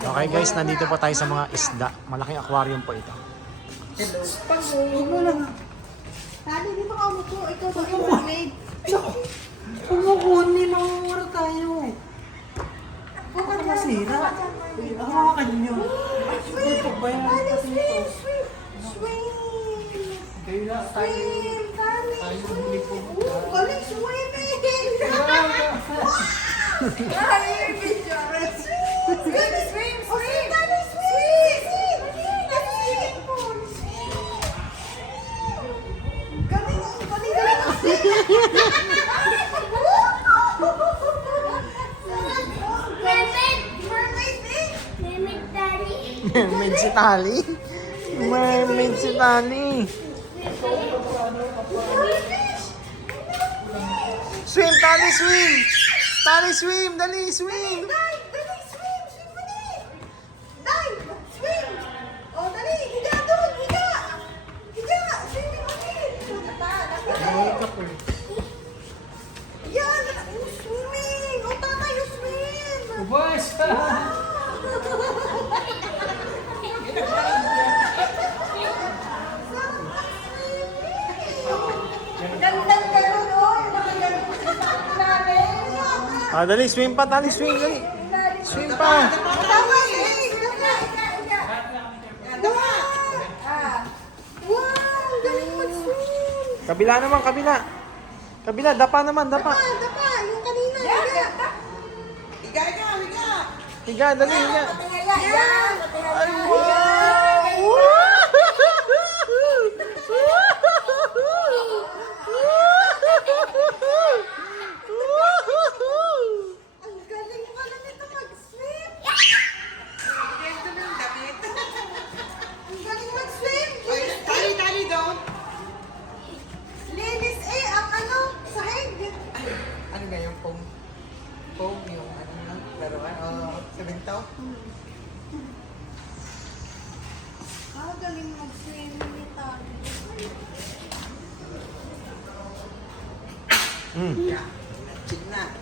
Okay guys, nandito po tayo sa mga isda. Malaking aquarium po ito. Tali, dito ka umupo. Ikaw ba yung maid? Kumukunin ng mura tayo. Huwag ka masira. Hawakan nyo. Hindi po ba yan? Swim! Swim! Tali, swim! Galing swimming! Ay, picture! Swim! Swim! Swim! Tali, swim! Swim! Galing! Galing! Mermaid si Tali. Mermaid si Tali. Swim, Tali, swim! Tali, swim! Dali, swim! Dali, swim! Swim mo ni! Dive! Swim! O, dali! Higa doon! Higa! Higa! Swimming ulit! Yan! Swimming! O, tama yung swim! Ubus! Gandang ganun, o! Yung mga ganun sa namin! Ah, dali, swim pa, Tali, swim, dali. Swim pa. Tama, swim! Higa! Higa! Tama! Wow! Galing mag-swim! Kabila naman, kabila. Kabila, dapa naman, dapa. Dapa! Yung kanina! Higa! Higa, dali, higa. Yan! Ay, wow! Ang galing pala nito mag-swim! Ang galing mag-swim! Tali doon! Linis ang ano, sahig! Ano nga yung foam? Foam yung ano na, laruan? O, semento? Galing mag-swim ni Tali. Chig na.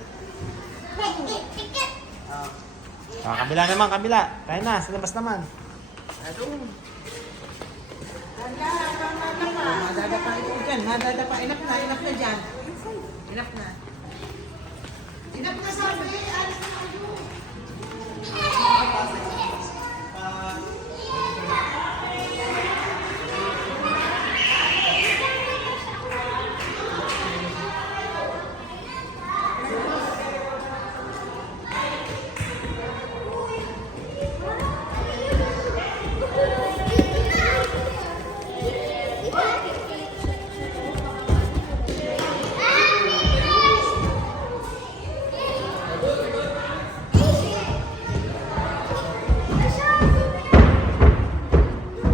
Ah, kabila naman, kabila. Tayo na, sa labas naman. Ano? Madadapa ito dyan. Madadapa. Enough na dyan. Enough na. Enough na sabi. Alas na kayo.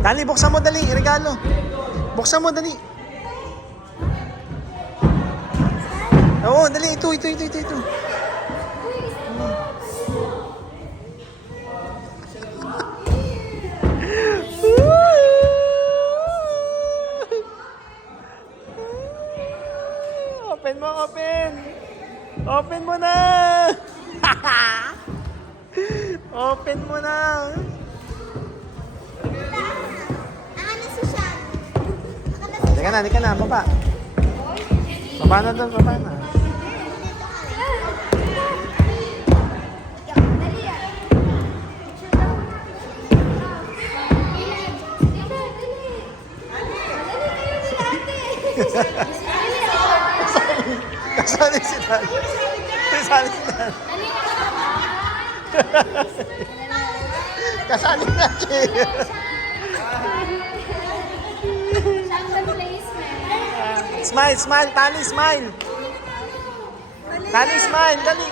Tali, buksan mo dali, regalo. Buksan mo dali. Oo, dali, ito. Open mo, open. Open mo na. Open mo na. Di ka na, baba. Baba na doon, baba na. Kasali si Dali. Kasali si Dali. Kasali na siya. Smile, smile, Tali, smile. Tali, smile, dali.